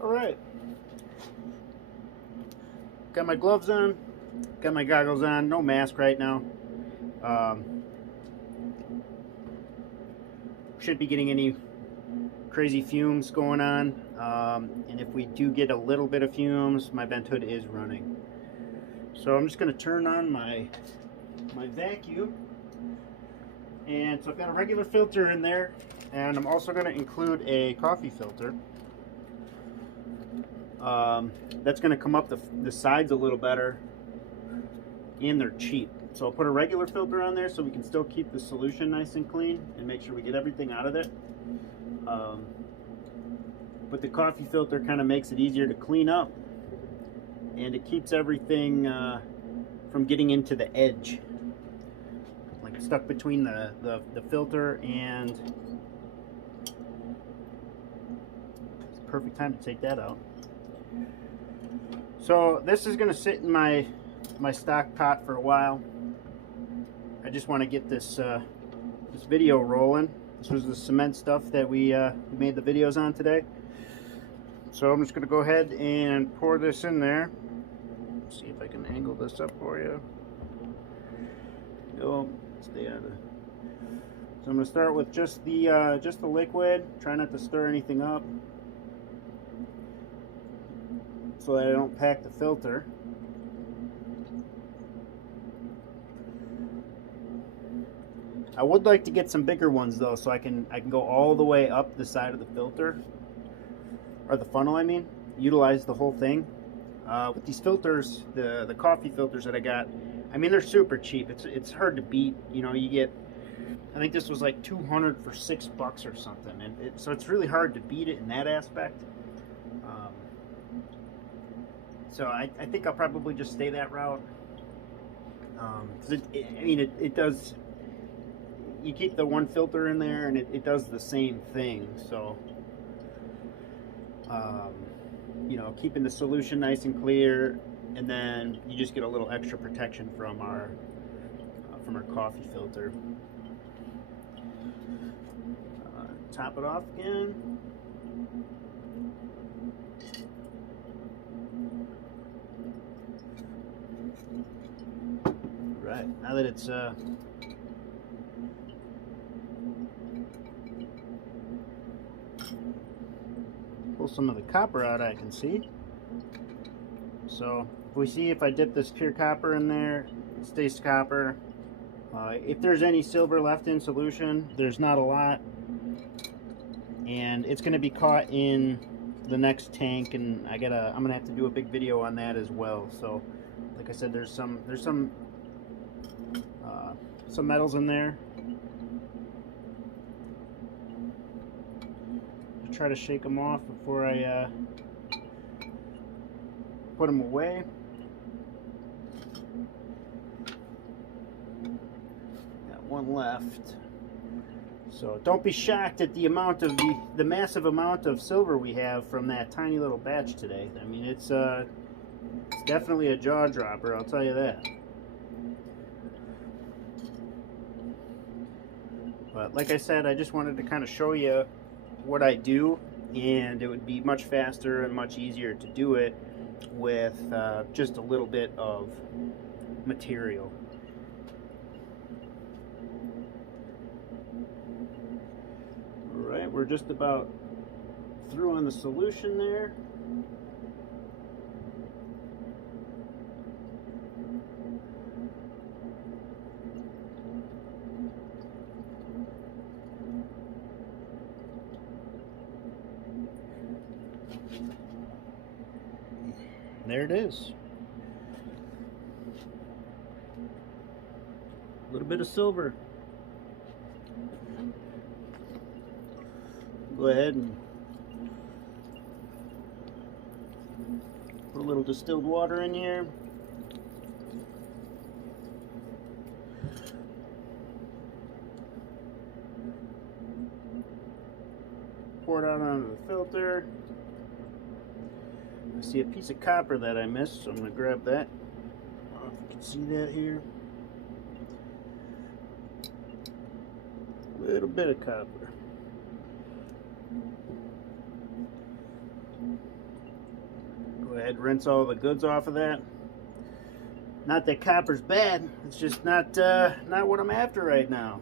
All right, got my gloves on, got my goggles on, no mask right now. Shouldn't be getting any crazy fumes going on, and if we do get a little bit of fumes, my vent hood is running. So I'm just going to turn on my vacuum, and so I've got a regular filter in there, and I'm also going to include a coffee filter. That's going to come up the sides a little better, and they're cheap. So I'll put a regular filter on there so we can still keep the solution nice and clean and make sure we get everything out of it. But the coffee filter kind of makes it easier to clean up, and it keeps everything from getting into the edge, like stuck between the filter and it's the perfect time to take that out. So this is going to sit in my stock pot for a while. I just want to get this video rolling. This was the cement stuff that we made the videos on today. So I'm just going to go ahead and pour this in there. Let's see if I can angle this up for you. Go, stay out of. So I'm going to start with just the liquid. Try not to stir anything up, so that I don't pack the filter. I would like to get some bigger ones though, so I can go all the way up the side of the filter, or the funnel. I mean, utilize the whole thing. With these filters, the coffee filters that I got, I mean, they're super cheap. It's hard to beat. You know, you get, I think this was like 200 for $6 or something, and so it's really hard to beat it in that aspect. So I think I'll probably just stay that route. It does. You keep the one filter in there, and it does the same thing. So, you know, keeping the solution nice and clear, and then you just get a little extra protection from our coffee filter. Top it off again. Right, now that it's pull some of the copper out, I can see. So if I dip this pure copper in there, it stays copper. If there's any silver left in solution, there's not a lot, and it's going to be caught in the next tank, and I'm gonna have to do a big video on that as well. So like I said, there's some metals in there. I'll try to shake them off before I put them away. Got one left. So don't be shocked at the amount of the massive amount of silver we have from that tiny little batch today. I mean, it's definitely a jaw dropper, I'll tell you that. But like I said, I just wanted to kind of show you what I do, and it would be much faster and much easier to do it with just a little bit of material. Alright, we're just about through on the solution there. There it is. A little bit of silver. Go ahead and put a little distilled water in here. Pour it out onto the filter. I see a piece of copper that I missed, so I'm going to grab that. I don't know if you can see that here. A little bit of copper. ahead and rinse all the goods off of that. Not that copper's bad, it's just not what I'm after right now.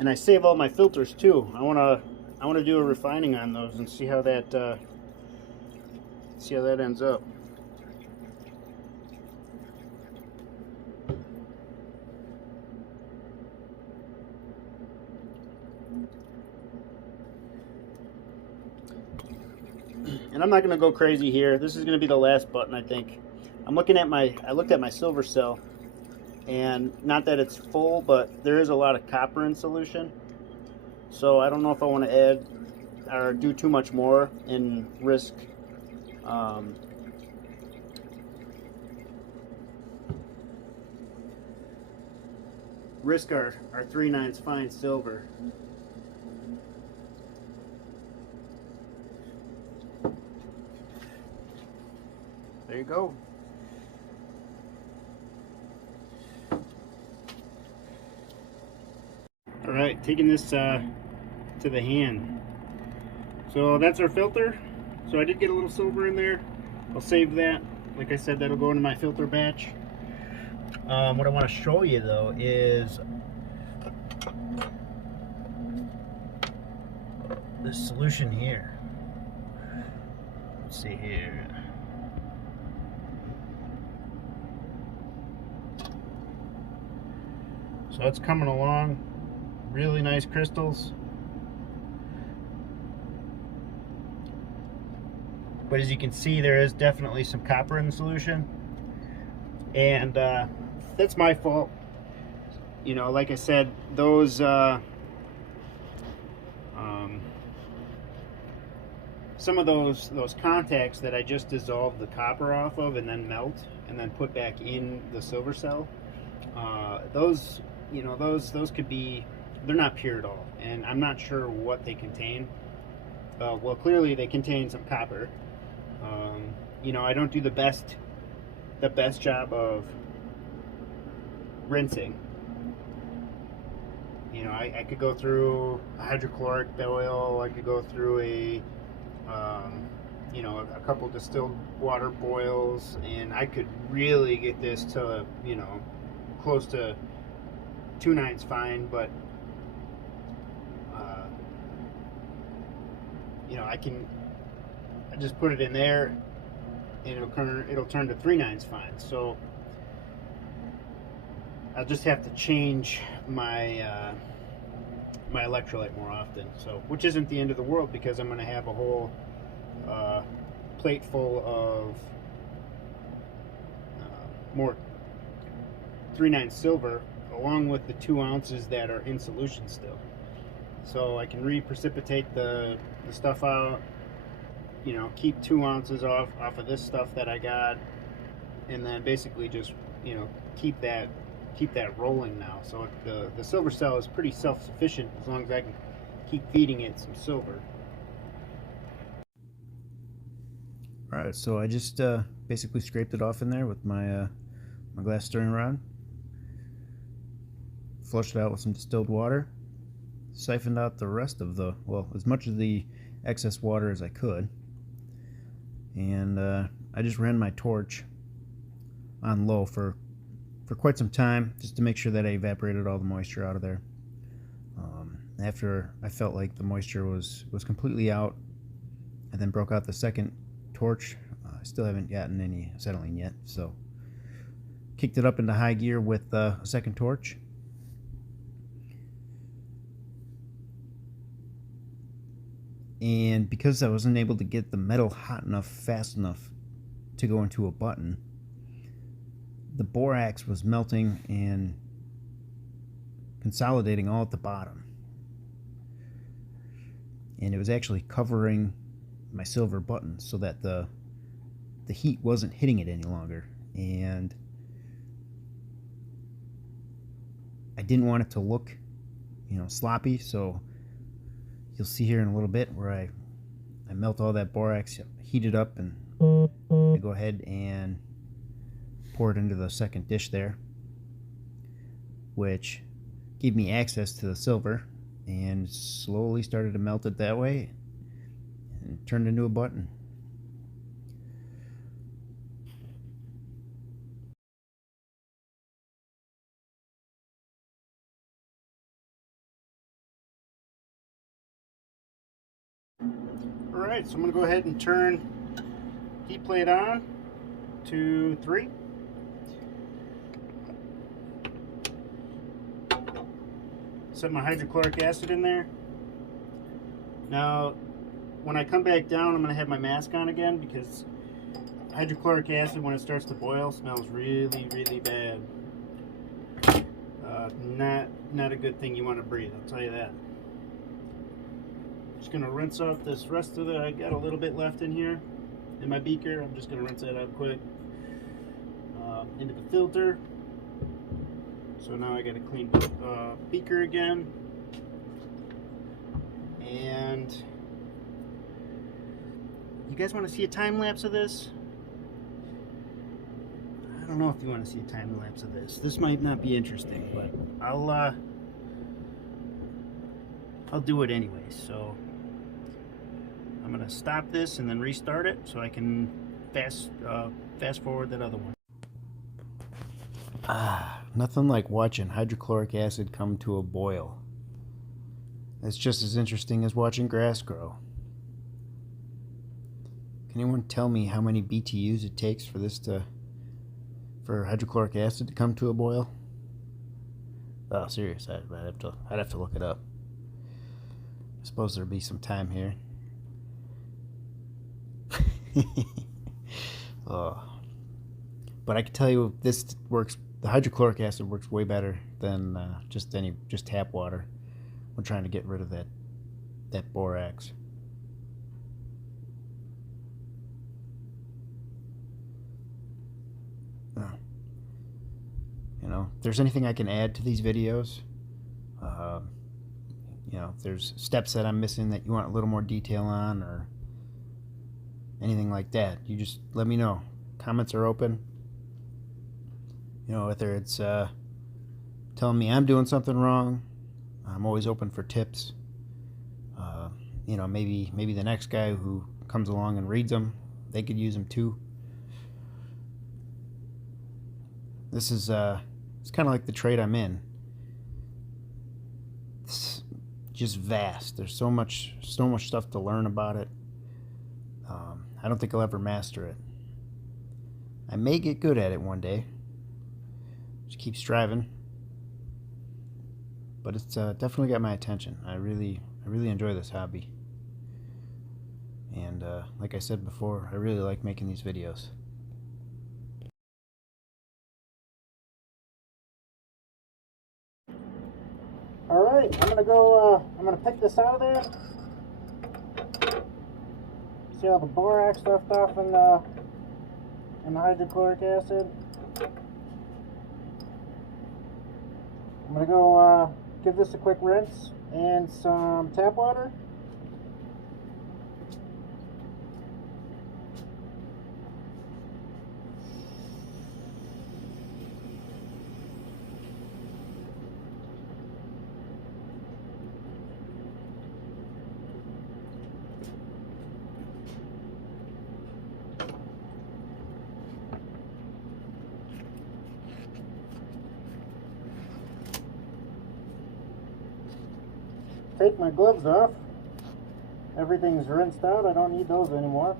And I save all my filters too. I wanna do a refining on those and see how that ends up. And I'm not gonna go crazy here. This is gonna be the last button, I think. I looked at my silver cell, and not that it's full, but there is a lot of copper in solution. So I don't know if I want to add or do too much more and risk our 3/9 fine silver. There you go. Alright, taking this to the hand. So that's our filter. So I did get a little silver in there. I'll save that. Like I said, that'll go into my filter batch. What I want to show you though is this solution here. Let's see here. So it's coming along. Really nice crystals. But as you can see, there is definitely some copper in the solution. And that's my fault. You know, like I said, those some of those contacts that I just dissolved the copper off of and then melt and then put back in the silver cell, those, you know, those could be, they're not pure at all, and I'm not sure what they contain. Well, clearly they contain some copper. You know, I don't do the best job of rinsing. You know, I could go through a hydrochloric oil, I could go through a you know, a couple distilled water boils, and I could really get this to, you know, close to 2/9 fine, but you know, I just put it in there and it'll turn to 3/9 fine. So I'll just have to change my my electrolyte more often, so, which isn't the end of the world, because I'm going to have a whole plate full of more 3/9 silver, along with the 2 ounces that are in solution still. So I can reprecipitate the stuff out, you know, keep 2 ounces off of this stuff that I got, and then basically just, you know, keep that rolling now. So the silver cell is pretty self-sufficient as long as I can keep feeding it some silver. Alright, so I just basically scraped it off in there with my my glass stirring rod, flushed it out with some distilled water, siphoned out the rest of the, well, as much of the excess water as I could, and I just ran my torch on low for for quite some time just to make sure that I evaporated all the moisture out of there. After I felt like the moisture was completely out, I then broke out the second torch. I still haven't gotten any acetylene yet, so kicked it up into high gear with a second torch. And because I wasn't able to get the metal hot enough fast enough to go into a button, the borax was melting and consolidating all at the bottom. And it was actually covering my silver button so that the heat wasn't hitting it any longer. And I didn't want it to look, sloppy, so you'll see here in a little bit where I melt all that borax, heat it up, and I go ahead and pour it into the second dish there, which gave me access to the silver, and slowly started to melt it that way and turned into a button. Alright, so I'm going to go ahead and turn heat plate on to 3. Set my hydrochloric acid in there. Now, when I come back down, I'm going to have my mask on again because hydrochloric acid, when it starts to boil, smells really, really bad. Not a good thing you want to breathe, I'll tell you that. Just going to rinse out this rest of I got a little bit left in here in my beaker. I'm just going to rinse that out quick into the filter. So now I got a clean beaker again, and you guys want to see a time lapse of this? I don't know if you want to see a time lapse of this. This might not be interesting, but I'll do it anyway. So I'm gonna stop this and then restart it so I can fast forward that other one. Nothing like watching hydrochloric acid come to a boil. It's just as interesting as watching grass grow. Can anyone tell me how many BTUs it takes for hydrochloric acid to come to a boil? Oh, serious, I'd have to look it up. I suppose there'd be some time here. But I can tell you this works. The hydrochloric acid works way better than just tap water when trying to get rid of that borax. If there's anything I can add to these videos, if there's steps that I'm missing that you want a little more detail on or anything like that, you just let me know. Comments are open. Whether it's telling me I'm doing something wrong, I'm always open for tips. Maybe the next guy who comes along and reads them, they could use them too. This is it's kind of like the trade I'm in. It's just vast. There's so much stuff to learn about it. I don't think I'll ever master it. I may get good at it one day. Just keep striving. But it's definitely got my attention. I really enjoy this hobby. And like I said before, I really like making these videos. Alright, I'm gonna pick this out of there. See all the borax left off in the hydrochloric acid. I'm gonna go give this a quick rinse and some tap water. take my gloves off. Everything's rinsed out. I don't need those anymore.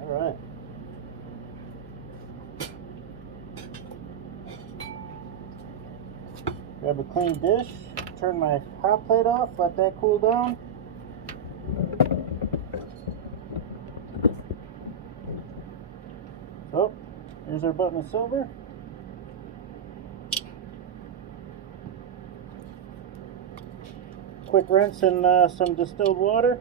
Alright. Grab a clean dish, turn my hot plate off, let that cool down. Oh, here's our button of silver. Quick rinse in some distilled water.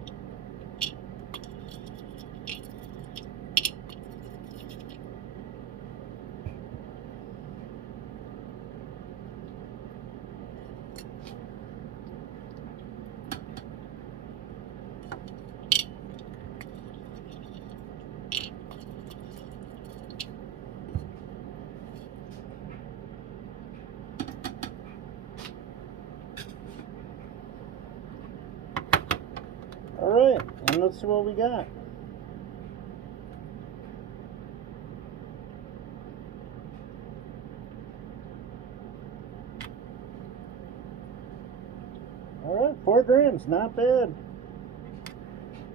Alright, and let's see what we got. Alright, 4 grams, not bad.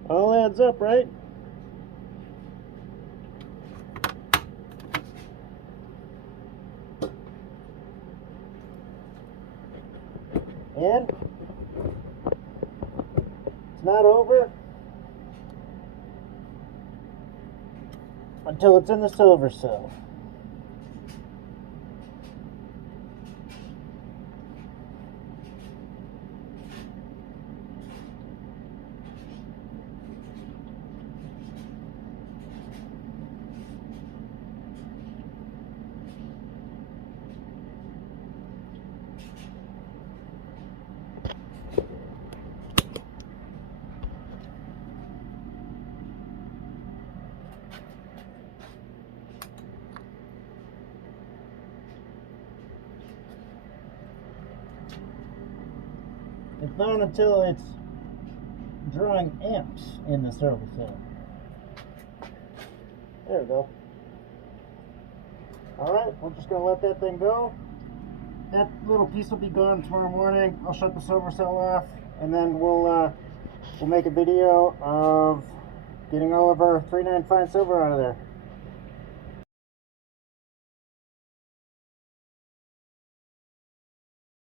All adds up, right? And not over until it's in the silver cell. It's not until it's drawing amps in the silver cell. There we go. Alright, we're just going to let that thing go. That little piece will be gone tomorrow morning. I'll shut the silver cell off, and then we'll make a video of getting all of our 395 silver out of there.